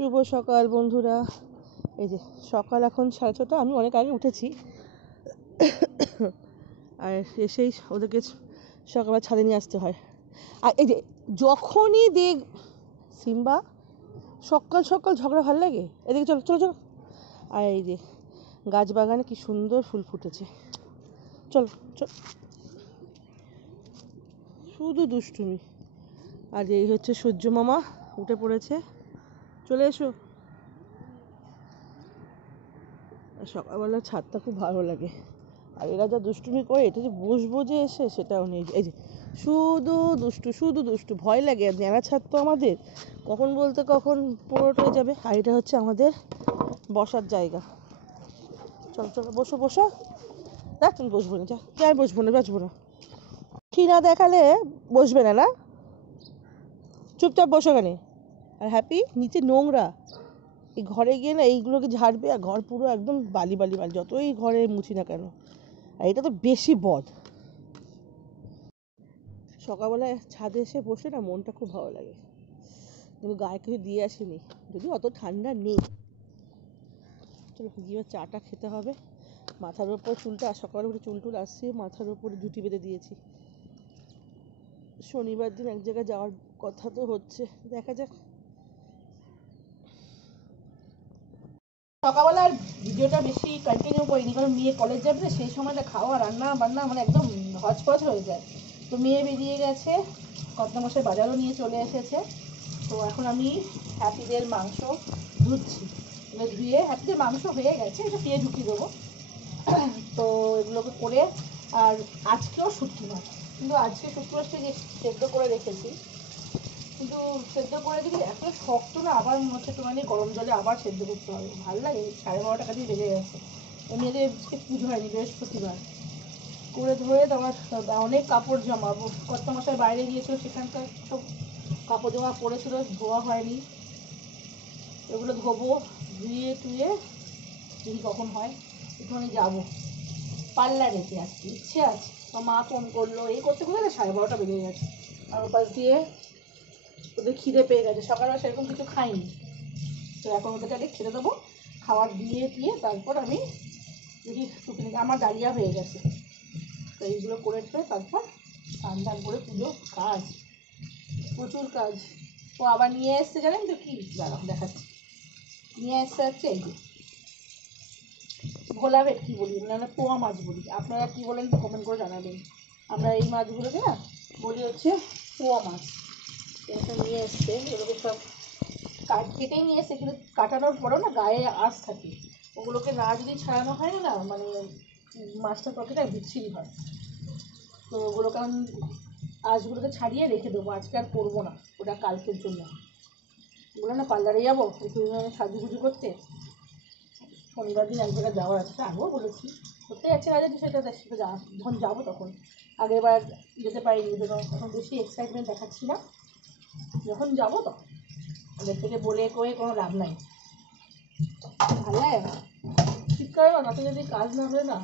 শুভ সকাল বন্ধুরা। এই যে সকাল এখন 6:30, আমি অনেক আগে উঠেছি। আর এসেই ওদেরকে সকালবেলা ছাদে নিয়ে আসতে হয়। আর এই যে যখনই সিম্বা সকাল সকাল ঝগড়া ভালো লাগে, এদিকে চলো চলো চলো। আর এই যে গাছ বাগানে কি সুন্দর ফুল ফুটেছে, চলো চলো, শুধু দুষ্টুমি। আর এই হচ্ছে সূর্য মামা উঠে পড়েছে, চলে এসো। সকালবেলা ছাদটা খুব ভালো লাগে। আর এরা যা দুষ্টুমি করে, এটা যে বসবো যে এসে সেটাও নেই। এই যে শুধু দুষ্টু শুধু দুষ্টু, ভয় লাগে। ন্যাড়া ছাদ তো আমাদের, কখন বলতে কখন পোড়োট হয়ে যাবে। আর এটা হচ্ছে আমাদের বসার জায়গা। চলো চলো বসো বসো। দেখ তুমি বসবো না, যা আমি বসবো না। কি না দেখালে বসবে না, না চুপচাপ বসো কেন। আর হ্যাপি নিচে নোংরা, এই ঘরে গিয়ে না এইগুলোকে ঝাড়বে, আর ঘর পুরো একদম বালি বালি বালি, যতই ঘরে মুছি না কেন। আর এটা তো বেশি বদ। সকালবেলায় ছাদে এসে বসে না মনটা খুব ভালো লাগে, কিন্তু গায়ে কিছু দিয়ে আসিনি, যদি অত ঠান্ডা নেই। চলো গিয়ে চাটা খেতে হবে। মাথার ওপর চুলটা, সকালে উঠে চুল আসছে, মাথার ওপরে জুটি বেঁধে দিয়েছি। শনিবার দিন এক জায়গায় যাওয়ার কথা তো হচ্ছে, দেখা যাক। সকালবেলার ভিডিওটা বেশি কন্টিনিউ করিনি, কারণ মেয়ে কলেজ যাবে, সেই সময়টা খাওয়া রান্না বান্না মানে একদম হজপজ হয়ে যায়। তো মেয়ে বেরিয়ে গেছে, কর্তামশাই বাজারও নিয়ে চলে এসেছে। তো এখন আমি হ্যাপিদের মাংস ধুচ্ছি, ধুয়ে হ্যাপিদের মাংস হয়ে গেছে, এটা দিয়ে ঢুকিয়ে দেবো। তো এগুলোকে করে, আর আজকেও শুটকি মাছ, কিন্তু আজকে শুটকি মাছটা সেদ্ধ করে রেখেছি, কিন্তু সেদ্ধ করে দিলে এত শক্ত না, আবার মনে হচ্ছে একটুখানি গরম জলে আবার সেদ্ধ করতে হবে। ভালো লাগে। 12:30 কাছে বেজে গেছে। এমনি আজকে পুজো হয়নি, বৃহস্পতিবার করে ধরে তোমার অনেক কাপড় জমাবো। কর্তামশাই বাইরে গিয়েছিল, সেখানকার সব কাপড় জমা পড়েছিল, ধোয়া হয়নি। এগুলো ধোবো, ধুয়ে টুয়ে যদি কখন হয় একটুখানি যাবো পার্লারেতে। আজকে ইচ্ছে আছে, তো মা ফোন করলো, এই করতে করতে না 12:30 বেজে গেছে। আর ওপাশ দিয়ে ওদের খিদে পেয়ে গেছে, সকালবেলা সেরকম কিছু খাইনি। তো এখন ওদেরকে আগে খেতে দেবো, খাবার দিয়ে তারপর আমি যদি টুকনি, আমার ডালিয়া হয়ে গেছে, তো এইগুলো করে তারপর স্নান করে পুজো কাজ, প্রচুর কাজ। ও আবার নিয়ে এসছে, জানেন তো কি, দাঁড়াও দেখাচ্ছি। নিয়ে এসছে হচ্ছে এই যে ভোলা ভেটকি বলি, মানে পোয়া মাছ বলি, আপনারা কি বলেন কমেন্ট করে জানাবেন। আমরা এই মাছগুলোকে না বলি হচ্ছে পোয়া মাছ। এটা নিয়ে এসছে, এগুলোকে সব কেটেই নিয়ে এসছে, কিন্তু কাটানোর পরেও না গায়ে আঁশ থাকে, ওগুলোকে না যদি ছাড়ানো হয় না, মানে মাছটার পক্ষেটা বিচ্ছিরি হয়। তো ওগুলোকে আমি আঁশগুলোকে ছাড়িয়ে রেখে দেবো, আজকে আর করবো না, ওটা কালকের জন্য। ওগুলো না পার্লারে যাবো একটু সাজুগুজু করতে, শনিবার দিন এক জায়গায় যাওয়ার আছে, আগেও বলেছি করতে যাচ্ছে কাজে, সেটা যখন যাবো তখন। আগেরবার যেতে পারিনি, তখন বেশি এক্সাইটমেন্ট দেখাচ্ছি না, যখন যাবো তখন। আগের থেকে বলে কয়ে কোনো লাভ নাই, ভালো লাগে না। শীতকালে না তাতে যদি কাজ না হলে না,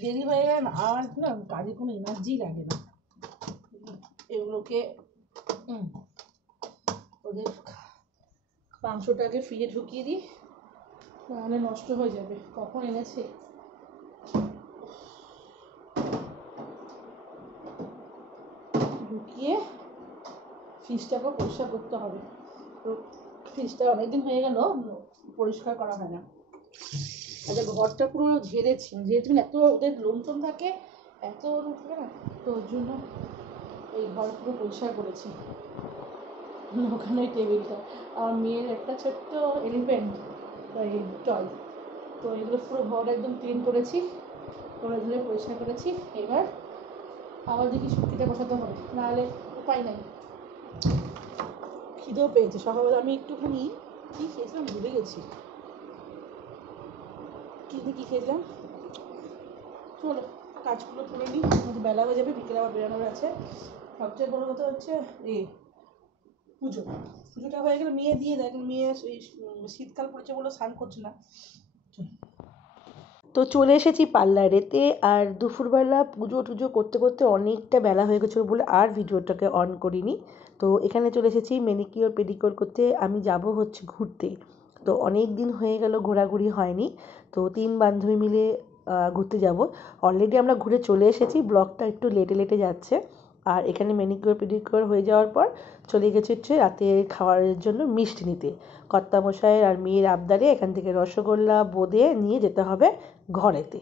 দেরি হয়ে গেলে না, আর না কাজে কোনো এনার্জি লাগে না। এগুলোকে ওদের মাংসটাকে ফ্রিজে ঢুকিয়ে দিই, তাহলে নষ্ট হয়ে যাবে। কখন এনেছে, ঢুকিয়ে ফ্রিজটাকে পরিষ্কার করতে হবে। তো ফ্রিজটা অনেকদিন হয়ে গেল পরিষ্কার করা হয় না। আচ্ছা, ঘরটা পুরো ঝেড়েছি, যেহেতু এত ওদের লোমটোম থাকে, এত থাকে না, তো ওর জন্য এই ঘর পুরো পরিষ্কার করেছি। ওখানে টেবিলটা, আমার মেয়ের একটা ছোট্ট এলিফ্যান্ট টয়, তো এগুলো পুরো ঘর একদম ক্লিন করেছি, করে ধরে পরিষ্কার করেছি। এবার আবার দেখি শুটকিটা বসাতে হবে, নাহলে উপায় নাই। খিদেও পেয়েছে, সকালবেলা আমি একটুখানি কী খেয়েছিলাম ভুলে গেছি, কী খেয়েছিলাম। চলো কাজগুলো করে নিই, বেলা হয়ে যাবে, বিকেলে আবার বেরোনোর আছে। সবচেয়ে বড়ো কথা হচ্ছে এই পুজোটা হয়ে গেলে মেয়ে দিয়ে দেয়, মেয়ে এই শীতকাল পড়েছে বলে স্নান করছে না। তো চলে এসেছি পার্লারেতে, আর দুপুরবেলা পুজো টুজো করতে করতে অনেকটা বেলা হয়ে গেছিলো বলে আর ভিডিওটাকে অন করিনি। তো এখানে চলে এসেছি ম্যানিকিওর পেডিকিওর করতে। আমি যাব হচ্ছে ঘুরতে। তো অনেক দিন হয়ে গেল ঘোরাঘুরি হয়নি। তো 3 বান্ধবী মিলে ঘুরতে যাব। অলরেডি আমরা ঘুরে চলে এসেছি, ব্লগটা একটু লেটে লেটে যাচ্ছে। আর এখানে ম্যানিকিওর পেডিকিওর হয়ে যাওয়ার পর চলে গেছে হচ্ছে রাতে খাওয়ারের জন্য মিষ্টি নিতে। কর্তামশাইয়ের আর মেয়ের আবদারে এখান থেকে রসগোল্লা বোঁদে নিয়ে যেতে হবে ঘরেতে।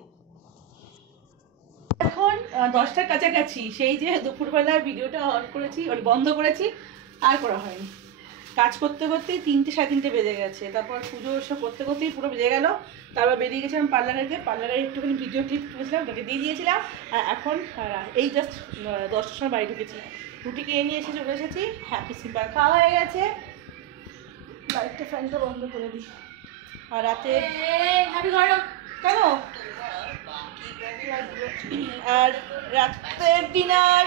এখন 10টার কাছাকাছি, সেই যে দুপুরবেলা ভিডিওটা অন করেছি, বন্ধ করেছি, আর করা হয়নি। কাজ করতে করতেই 3টে সাড়ে 3টে বেজে গেছে। তারপর পুজো সব করতে করতেই পুরো বেজে গেল। তারপর বেরিয়ে গেছিলাম পার্লারে একটুখানি ভিডিও ক্লিপ তুলেছিলাম, ওটাকে দিয়ে দিয়েছিলাম। আর এখন এই জাস্ট 10টার সময় বাড়ি ঢুকেছি, রুটি কিনে নিয়ে এসে চলে এসেছি। হ্যাপি সিম্পল খাওয়া হয়ে গেছে। লাইটটা ফ্যানটা বন্ধ করে দিই। আর রাতে কেন আর রাতের ডিনার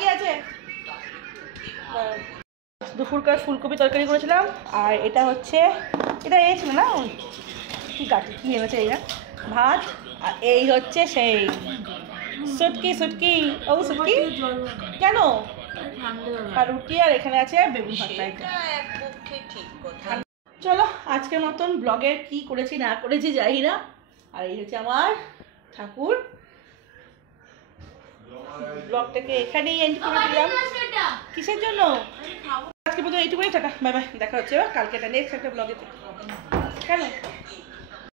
কি আছে? দুপুরকার ফুলকপি তরকারি করেছিলাম। আর এটা হচ্ছে এটা ছিল না কি কাটি কি এনেছে এই না ভাত। আর এই হচ্ছে সেই সুটকি ও সুটকি কেন, আর রুটি। আর এখানে আছে বেগুন ভর্তা। চলো আজকের মতন ব্লগের কি করেছি না করেছি জানি না। আর এই হচ্ছে আমার ঠাকুর। ব্লগটাকে এখানেই এন্ড করে দিলাম। কিসের জন্য? আজকে পর্যন্ত এইটুকুই। Tata, bye bye. দেখা হচ্ছে কালকে একটা নেক্সট একটা ব্লগে। কেন